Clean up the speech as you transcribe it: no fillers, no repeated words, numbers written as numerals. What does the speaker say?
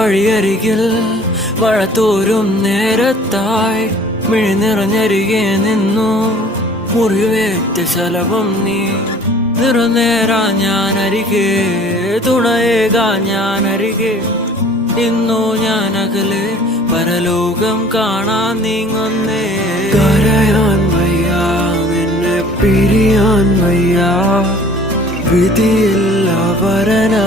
വഴിയരികിൽ വഴത്തോരും നേരത്തായി മിഴി നിറഞ്ഞരികെ നിന്നു മുറിവേറ്റ ശലഭം നീ നിറനേരാ ഞാനരികെ തുണയേകാ ഞാനരികെ ഇന്നു ഞാൻ അകലെ പരലോകം കാണാൻ നീങ്ങുന്നേ കരയാൻ വയ്യ നിന്നെ പിരിയാൻ വയ്യ വിധിയില്ല വരനാ